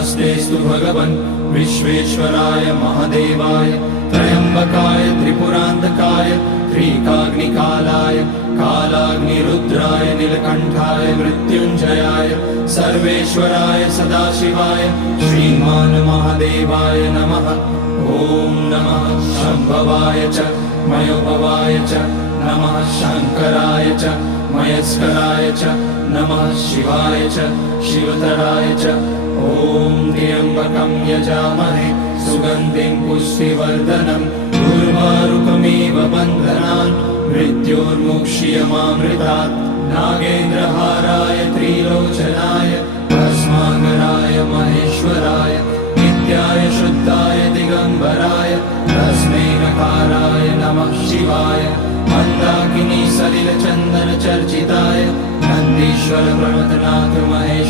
नमस्तेस्तु भगवन् विश्वेश्वराय महादेवाय त्र्यम्बकाय त्रिपुरान्तकाय त्रिकाग्निकालाय कालाग्निरुद्राय नीलकण्ठाय मृत्युञ्जयाय सर्वेश्वराय सदाशिवाय श्रीमान् महादेवाय नमः। ॐ नमः शम्भवाय च मयोभवाय च नमः शङ्कराय च मयस्कराय च नमः शिवाय च शिवतराय च। ॐ त्र्यम्बकं यजामहे सुगन्धिं पुष्टिवर्धनम् उर्वारुकमिव बन्धनान् मृत्योर्मुक्ष्यमामृतात्। नागेन्द्रहाराय त्रिलोचनाय भस्माकराय महेश्वराय नित्याय शुद्धाय दिगम्बराय तस्मै नकाराय नमः शिवाय। मन्दाकिनी सलिलचन्दन चर्चिताय नन्दीश्वर प्रमथनाथ महेश